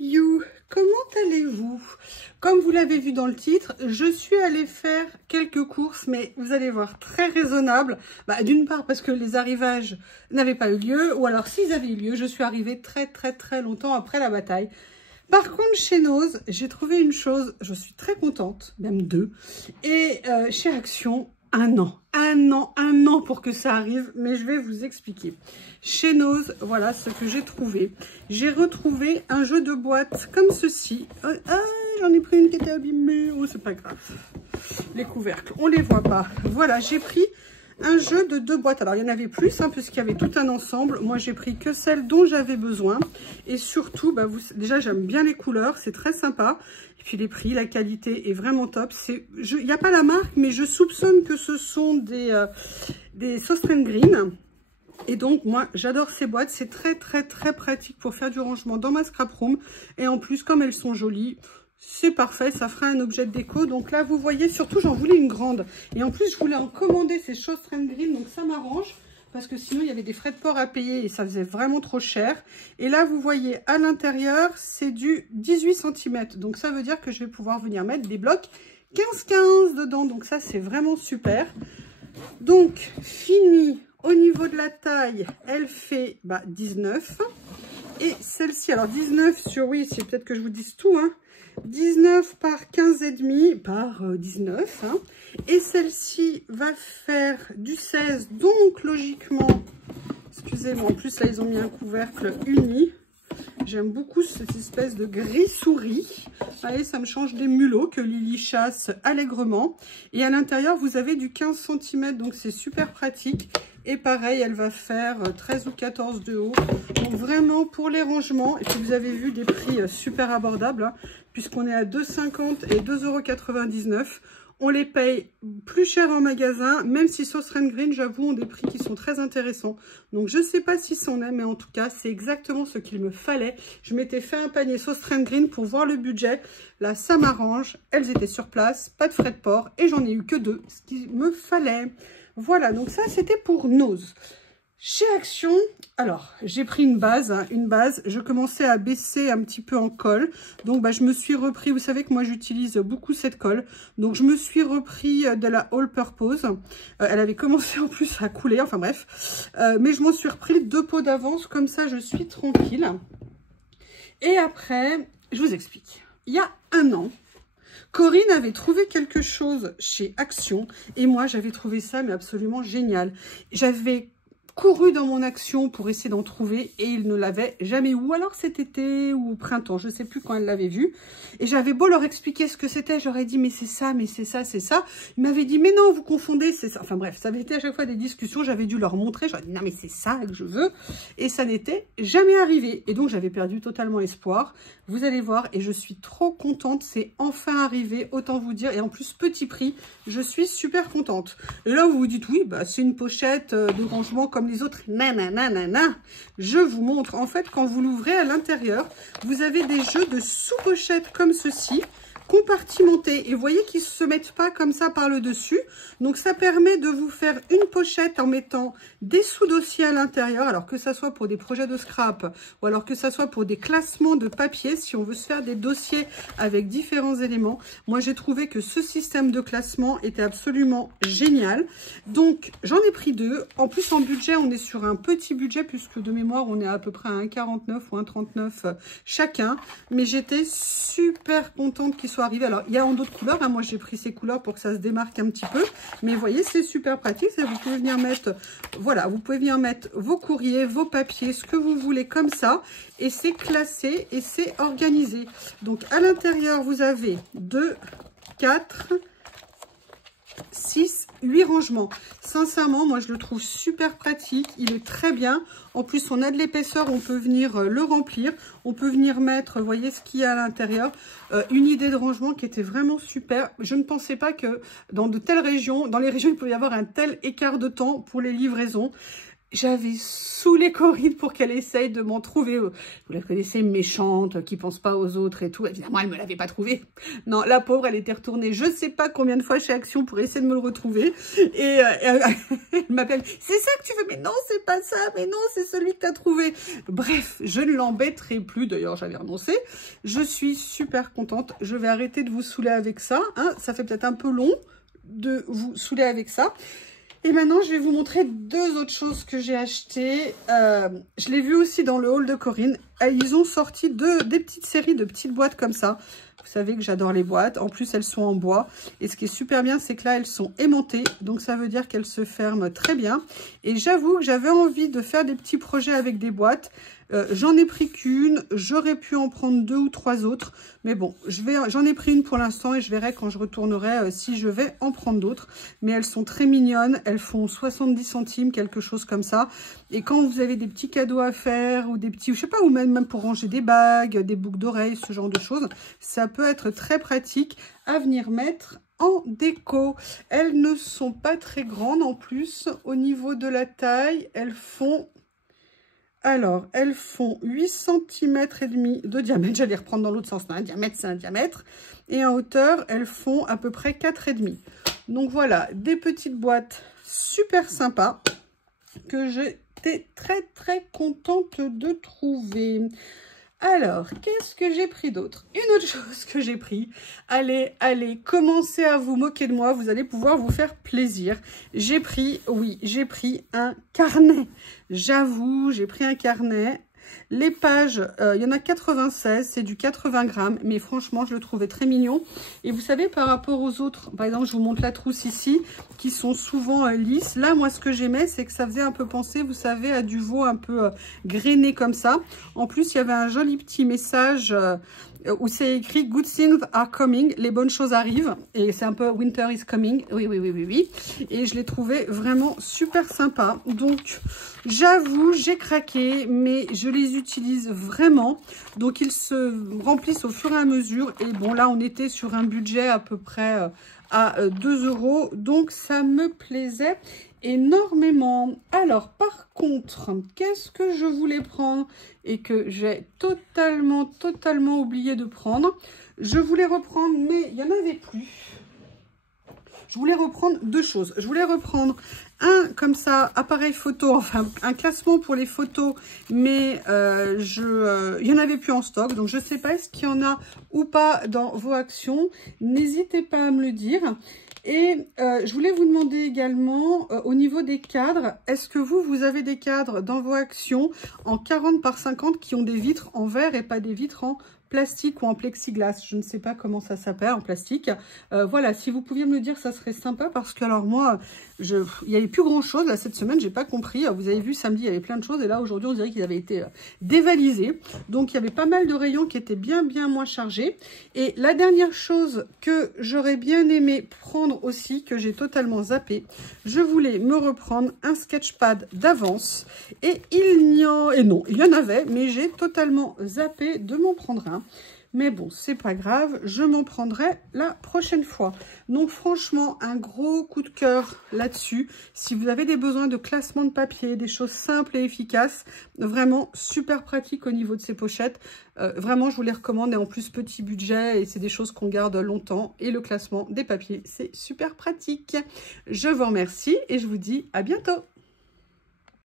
you, comment allez-vous? Comme vous l'avez vu dans le titre, je suis allée faire quelques courses, mais vous allez voir, très raisonnables. D'une part parce que les arrivages n'avaient pas eu lieu, ou alors s'ils avaient eu lieu, je suis arrivée très longtemps après la bataille. Par contre, chez Nose, j'ai trouvé une chose, je suis très contente, même deux, et chez Action, un an pour que ça arrive, mais je vais vous expliquer. Chez Nose, voilà ce que j'ai trouvé. J'ai retrouvé un jeu de boîte comme ceci. J'en ai pris une qui était abîmée, oh c'est pas grave. Les couvercles, on les voit pas. Voilà, j'ai pris un jeu de 2 boîtes. Alors, il y en avait plus, puisqu'il y avait tout un ensemble. Moi, j'ai pris que celle dont j'avais besoin. Et surtout, déjà, j'aime bien les couleurs. C'est très sympa. Et puis, les prix, la qualité est vraiment top. Il n'y a pas la marque, mais je soupçonne que ce sont des Sostrand Green. Et donc, moi, j'adore ces boîtes. C'est très pratique pour faire du rangement dans ma scrap room. Et en plus, comme elles sont jolies, c'est parfait, ça fera un objet de déco. Donc là, vous voyez, surtout, j'en voulais une grande. Et en plus, je voulais en commander ces Sostrand Green, donc ça m'arrange. Parce que sinon, il y avait des frais de port à payer et ça faisait vraiment trop cher. Et là, vous voyez, à l'intérieur, c'est du 18 cm. Donc ça veut dire que je vais pouvoir venir mettre des blocs 15-15 dedans. Donc ça, c'est vraiment super. Donc, fini. Au niveau de la taille, elle fait 19. Et celle-ci, alors 19 sur, oui, c'est peut-être que je vous dise tout, 19 par 15,5 par 19. Et celle-ci va faire du 16, donc logiquement, excusez-moi, en plus là ils ont mis un couvercle uni. J'aime beaucoup cette espèce de gris souris. Allez, ça me change des mulots que Lily chasse allègrement. Et à l'intérieur, vous avez du 15 cm, donc c'est super pratique. Et pareil, elle va faire 13 ou 14 de haut. Donc vraiment pour les rangements. Et puis vous avez vu des prix super abordables, puisqu'on est à 2,50 et 2,99 €. On les paye plus cher en magasin, même si Sostrand Green, j'avoue, ont des prix qui sont très intéressants. Donc, je ne sais pas si c'en est, mais en tout cas, c'est exactement ce qu'il me fallait. Je m'étais fait un panier Sostrand Green pour voir le budget. Là, ça m'arrange. Elles étaient sur place, pas de frais de port, et j'en ai eu que 2, ce qu'il me fallait. Voilà, donc ça, c'était pour Nose. Chez Action, alors, j'ai pris une base, je commençais à baisser un petit peu en colle, donc je me suis repris, vous savez que moi j'utilise beaucoup cette colle, donc je me suis repris de la All Purpose, elle avait commencé en plus à couler, enfin bref, mais je m'en suis repris 2 pots d'avance, comme ça je suis tranquille. Et après, je vous explique, il y a un an, Corinne avait trouvé quelque chose chez Action, et moi j'avais trouvé ça mais absolument génial. J'avais couru dans mon Action pour essayer d'en trouver et il ne l'avait jamais, ou alors cet été ou au printemps, je ne sais plus quand elle l'avait vu. Et j'avais beau leur expliquer ce que c'était, j'aurais dit mais c'est ça, mais c'est ça, c'est ça. Ils m'avaient dit mais non, vous confondez, c'est ça. Enfin bref, ça avait été à chaque fois des discussions, j'avais dû leur montrer, j'aurais dit non mais c'est ça que je veux. Et ça n'était jamais arrivé. Et donc j'avais perdu totalement espoir. Vous allez voir et je suis trop contente, c'est enfin arrivé, autant vous dire. Et en plus petit prix, je suis super contente. Et là vous vous dites oui, c'est une pochette de rangement comme les autres, nanana, je vous montre. En fait, quand vous l'ouvrez à l'intérieur, vous avez des jeux de sous-pochettes comme ceci, compartimentés. Et vous voyez qu'ils ne se mettent pas comme ça par le dessus. Donc, ça permet de vous faire une pochette en mettant des sous-dossiers à l'intérieur. Alors que ça soit pour des projets de scrap ou alors que ça soit pour des classements de papier. Si on veut se faire des dossiers avec différents éléments. Moi, j'ai trouvé que ce système de classement était absolument génial. Donc, j'en ai pris 2. En plus, en budget, on est sur un petit budget puisque de mémoire, on est à peu près à 1,49 ou 1,39 chacun. Mais j'étais super contente qu'ils soient arrivés. Alors, il y a en d'autres couleurs. Moi, j'ai pris ces couleurs pour que ça se démarque un petit peu. Mais vous voyez, c'est super pratique. Vous pouvez venir mettre, voilà, vous pouvez venir mettre vos courriers, vos papiers, ce que vous voulez comme ça. Et c'est classé et c'est organisé. Donc, à l'intérieur, vous avez 2, 4, 6, 8 rangements. Sincèrement, moi, je le trouve super pratique. Il est très bien. En plus, on a de l'épaisseur. On peut venir le remplir. On peut venir mettre, vous voyez, ce qu'il y a à l'intérieur. Une idée de rangement qui était vraiment super. Je ne pensais pas que dans de telles régions, dans les régions, il peut y avoir un tel écart de temps pour les livraisons. J'avais saoulé Corinne pour qu'elle essaye de m'en trouver. Vous la connaissez, méchante, qui pense pas aux autres et tout. Évidemment, elle me l'avait pas trouvé. Non, la pauvre, elle était retournée je sais pas combien de fois chez Action pour essayer de me le retrouver. Et elle m'appelle, c'est ça que tu veux? Mais non, c'est pas ça. Mais non, c'est celui que tu as trouvé. Bref, je ne l'embêterai plus. D'ailleurs, j'avais renoncé. Je suis super contente. Je vais arrêter de vous saouler avec ça. Hein. Ça fait peut-être un peu long de vous saouler avec ça. Et maintenant, je vais vous montrer deux autres choses que j'ai achetées. Je l'ai vu aussi dans le haul de Corinne. Ils ont sorti des petites séries de petites boîtes comme ça. Vous savez que j'adore les boîtes. En plus, elles sont en bois. Et ce qui est super bien, c'est que là, elles sont aimantées. Donc, ça veut dire qu'elles se ferment très bien. Et j'avoue que j'avais envie de faire des petits projets avec des boîtes. J'en ai pris qu'une. J'aurais pu en prendre 2 ou 3 autres. Mais bon, j'en ai pris une pour l'instant et je verrai quand je retournerai si je vais en prendre d'autres. Mais elles sont très mignonnes. Elles font 70 centimes, quelque chose comme ça. Et quand vous avez des petits cadeaux à faire ou des petits, je sais pas, ou même pour ranger des bagues, des boucles d'oreilles, ce genre de choses, ça peut être très pratique à venir mettre en déco. Elles ne sont pas très grandes en plus. Au niveau de la taille, elles font 8 cm et demi de diamètre. J'allais reprendre dans l'autre sens. Un diamètre, c'est un diamètre. Et en hauteur, elles font à peu près 4,5. Donc voilà, des petites boîtes super sympas que j'étais très contente de trouver. Alors, qu'est-ce que j'ai pris d'autre? Une autre chose que j'ai pris. Allez, commencez à vous moquer de moi. Vous allez pouvoir vous faire plaisir. J'ai pris un carnet. J'avoue, j'ai pris un carnet. Les pages, il y en a 96, c'est du 80 grammes, mais franchement, je le trouvais très mignon. Et vous savez, par rapport aux autres, par exemple, je vous montre la trousse ici, qui sont souvent lisses. Là, moi, ce que j'aimais, c'est que ça faisait un peu penser, vous savez, à du veau un peu grainé comme ça. En plus, il y avait un joli petit message où c'est écrit « Good things are coming », les bonnes choses arrivent. Et c'est un peu « Winter is coming ». Oui. Et je l'ai trouvé vraiment super sympa. Donc, j'avoue, j'ai craqué, mais je les utilise vraiment. Donc, ils se remplissent au fur et à mesure. Et bon, là, on était sur un budget à peu près à 2 €. Donc, ça me plaisait énormément. Alors, par contre, qu'est-ce que je voulais prendre et que j'ai totalement oublié de prendre? Je voulais reprendre, mais il n'y en avait plus. Je voulais reprendre deux choses. Je voulais reprendre un, comme ça, appareil photo, enfin, un classement pour les photos, mais il n'y en avait plus en stock. Donc, je ne sais pas est-ce qu'il y en a ou pas dans vos actions. N'hésitez pas à me le dire. Et je voulais vous demander également, au niveau des cadres, est-ce que vous avez des cadres dans vos actions en 40 par 50 qui ont des vitres en verre et pas des vitres en plastique ou en plexiglas? Je ne sais pas comment ça s'appelle en plastique. Voilà, si vous pouviez me le dire, ça serait sympa parce que alors moi, il n'y avait plus grand chose là cette semaine, j'ai pas compris. Vous avez vu samedi, il y avait plein de choses et là aujourd'hui, on dirait qu'ils avaient été dévalisés. Donc il y avait pas mal de rayons qui étaient bien moins chargés. Et la dernière chose que j'aurais bien aimé prendre aussi, que j'ai totalement zappé, je voulais me reprendre un sketchpad d'avance et il y en avait, mais j'ai totalement zappé de m'en prendre un. Mais bon, c'est pas grave, je m'en prendrai la prochaine fois. Donc franchement, un gros coup de cœur là-dessus. Si vous avez des besoins de classement de papier, des choses simples et efficaces, vraiment super pratique au niveau de ces pochettes. Vraiment, je vous les recommande. Et en plus, petit budget, et c'est des choses qu'on garde longtemps. Et le classement des papiers, c'est super pratique. Je vous remercie et je vous dis à bientôt.